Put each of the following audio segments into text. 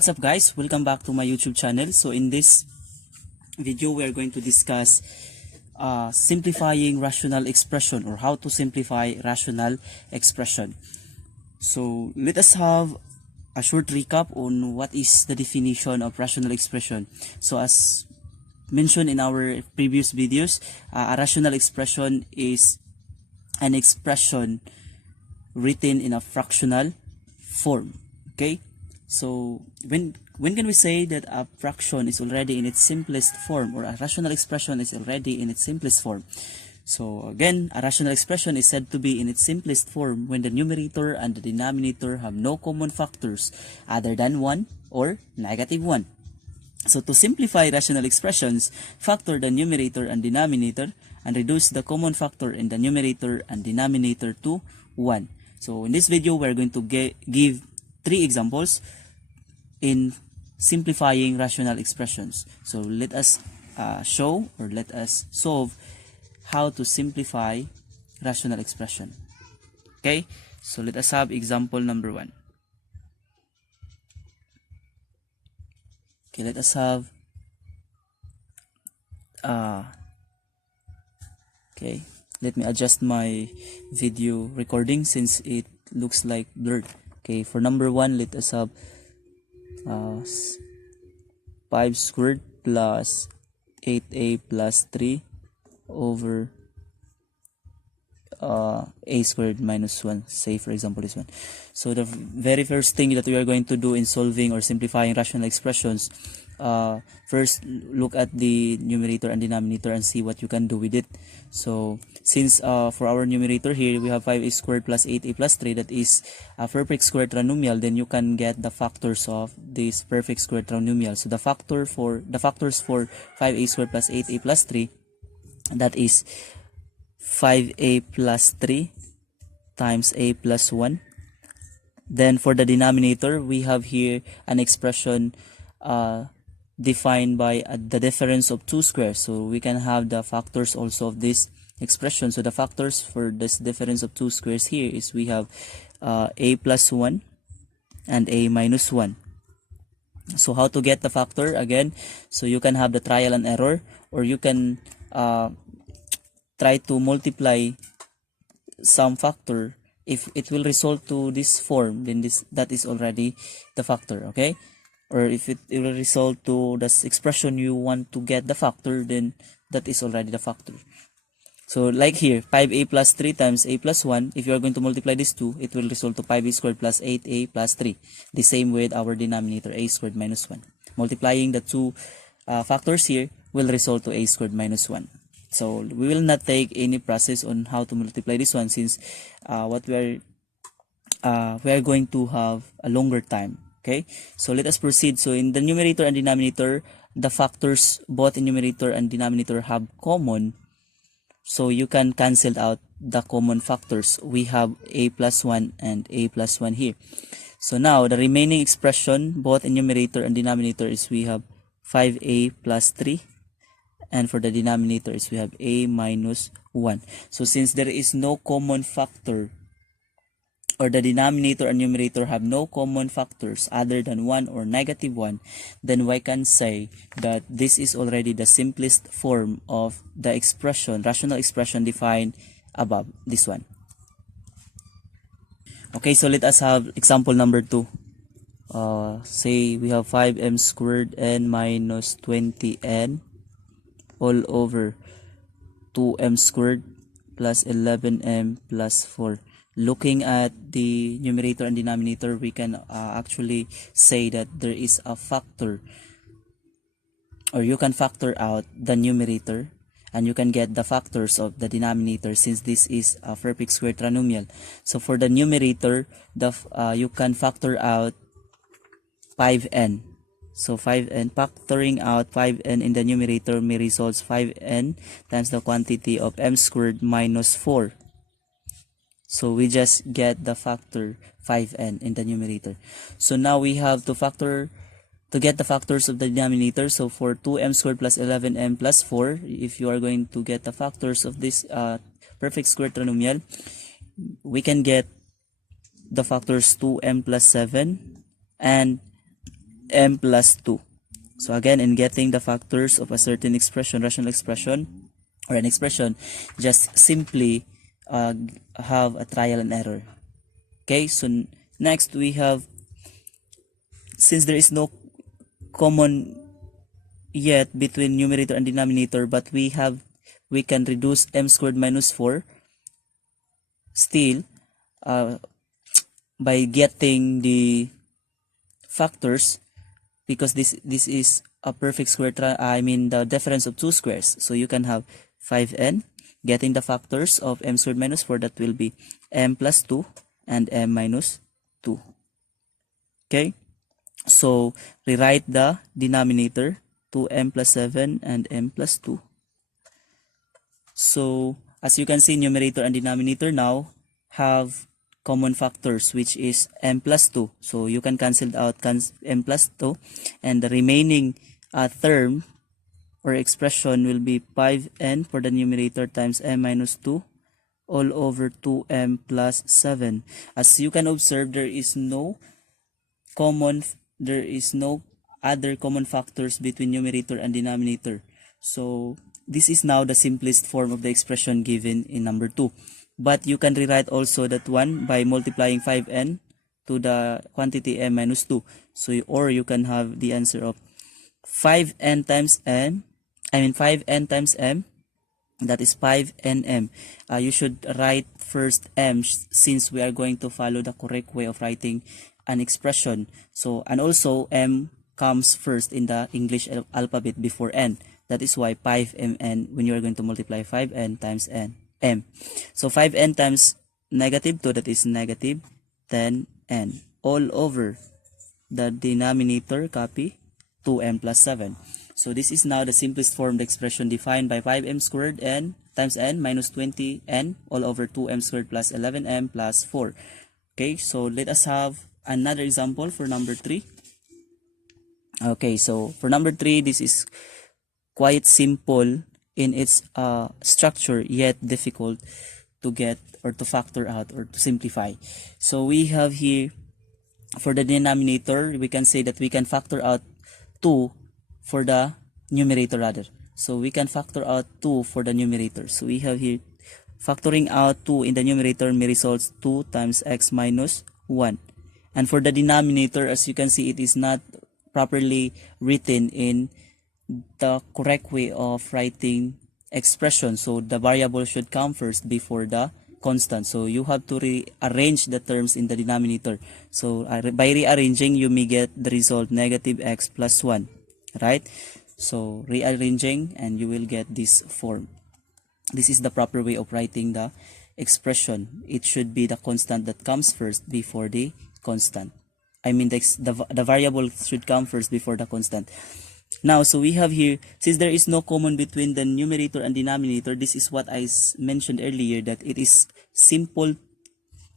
What's up guys, welcome back to my YouTube channel. So in this video we are going to discuss simplifying rational expression, or how to simplify rational expression. So let us have a short recap on what is the definition of rational expression. So as mentioned in our previous videos, a rational expression is an expression written in a fractional form. Okay, so when can we say that a fraction is already in its simplest form, or a rational expression is already in its simplest form? So again, a rational expression is said to be in its simplest form when the numerator and the denominator have no common factors other than 1 or -1. So to simplify rational expressions, factor the numerator and denominator and reduce the common factor in the numerator and denominator to 1. So in this video, we're going to give 3 examples in simplifying rational expressions. So let us show, or let us solve how to simplify rational expression. Okay, so let us have example number 1. Okay, let us have okay, let me adjust my video recording since it looks like blurred. Okay, for number 1, let us have 5 squared plus 8a plus 3 over a squared minus 1. Say for example this one. So the very first thing that we are going to do in solving or simplifying rational expressions, first look at the numerator and denominator and see what you can do with it. So since for our numerator here we have 5a squared plus 8a plus 3, that is a perfect square trinomial, then you can get the factors of this perfect square trinomial. So the factors for 5a squared plus 8a plus 3, that is 5a plus 3 times a plus 1. Then for the denominator, we have here an expression defined by the difference of 2 squares. So we can have the factors also of this expression. So the factors for this difference of 2 squares here is we have a plus 1 and a minus 1. So how to get the factor again? So you can have the trial and error, or you can try to multiply some factor. If it will result to this form, then that is already the factor. Okay, or if it will result to this expression you want to get the factor, then that is already the factor. So like here, 5a plus 3 times a plus 1, if you are going to multiply these two, it will result to 5a squared plus 8a plus 3. The same with our denominator, a squared minus 1. Multiplying the two factors here will result to a squared minus 1. So we will not take any process on how to multiply this one, since we are going to have a longer time. Okay, so let us proceed. So in the numerator and denominator, the factors both in numerator and denominator have common, so you can cancel out the common factors. We have a plus 1 and a plus 1 here. So now the remaining expression both in numerator and denominator is we have 5a plus 3, and for the denominator is we have a minus 1. So since there is no common factor, or the denominator and numerator have no common factors other than 1 or -1, then we can say that this is already the simplest form of the expression, rational expression defined above, this one. Okay, so let us have example number 2. Say we have 5m squared n minus 20n all over 2m squared plus 11m plus 4. Looking at the numerator and denominator, we can actually say that there is a factor, or you can factor out the numerator and you can get the factors of the denominator, since this is a perfect square trinomial. So for the numerator, you can factor out 5n. So 5n, factoring out 5n in the numerator may result 5n times the quantity of m squared minus 4. So we just get the factor 5n in the numerator. So now we have to get the factors of the denominator. So for 2m squared plus 11m plus 4, if you are going to get the factors of this perfect square trinomial, we can get the factors 2m plus 7 and m plus 2. So again, in getting the factors of a certain expression, rational expression, or an expression, just simply have a trial and error. Okay, so next we have, since there is no common yet between numerator and denominator, but we can reduce m squared minus 4 still by getting the factors, because this is a perfect square the difference of two squares. So you can have 5n, getting the factors of m squared minus 4, that will be m plus 2 and m minus 2. Okay, so rewrite the denominator, 2m plus 7 and m plus 2. So as you can see, numerator and denominator now have common factors, which is m plus 2. So you can cancel out m plus 2, and the remaining term or expression will be 5n for the numerator times m minus 2 all over 2m plus 7. As you can observe, there is no other common factors between numerator and denominator. So this is now the simplest form of the expression given in number 2. But you can rewrite also that one by multiplying 5n to the quantity m minus 2. So or you can have the answer of 5n times m, 5n times m, that is 5nm. You should write first m, since we are going to follow the correct way of writing an expression. So, and also m comes first in the English alphabet before n. That is why 5mn when you are going to multiply 5n times m. So 5n times negative 2, that is negative 10n, all over the denominator, copy 2m plus 7. So this is now the simplest form of the expression defined by 5m squared n times n minus 20n all over 2m squared plus 11m plus 4. Okay, so let us have another example for number 3. Okay, so for number 3, this is quite simple in its structure, yet difficult to get or to factor out or to simplify. So we have here, for the denominator, we can say that we can factor out 2 for the numerator rather. So we can factor out 2 for the numerator. So we have here, factoring out 2 in the numerator may result 2 times x minus 1. And for the denominator, as you can see, it is not properly written in the correct way of writing expression. So the variable should come first before the constant. So you have to rearrange the terms in the denominator. So by rearranging, you may get the result negative x plus 1, right? So rearranging, and you will get this form. This is the proper way of writing the expression. It should be the constant that comes first before the constant. The variable should come first before the constant. Now, so we have here, since there is no common between the numerator and denominator, this is what I mentioned earlier, that it is simple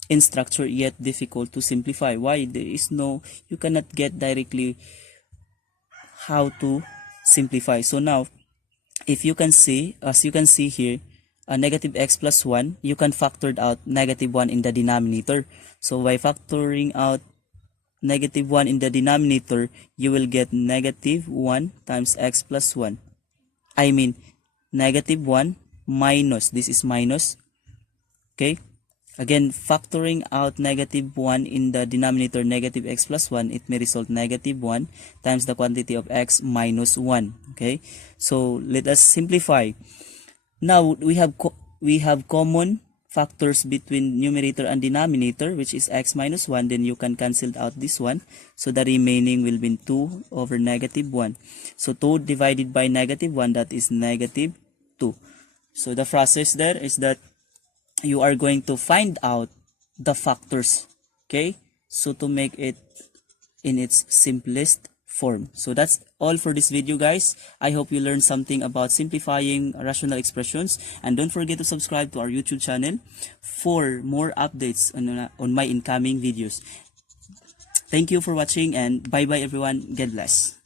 in structure yet difficult to simplify. Why? There is you cannot get directly how to simplify. So now, if you can see, as you can see here, negative x plus 1, you can factor out negative 1 in the denominator. So by factoring out negative 1 in the denominator, you will get negative 1 times x plus 1. Negative 1 minus, this is minus. Okay, again, factoring out negative 1 in the denominator, negative x plus 1, it may result negative 1 times the quantity of x minus 1. Okay, so let us simplify. Now we have common factors between numerator and denominator, which is x minus 1. Then you can cancel out this one, so the remaining will be 2 over negative 1. So 2 divided by negative 1, that is negative 2. So the process there is that you are going to find out the factors, okay, so to make it in its simplest form. So that's all for this video, guys. I hope you learned something about simplifying rational expressions, and don't forget to subscribe to our YouTube channel for more updates on my incoming videos. Thank you for watching, and bye bye everyone. God bless.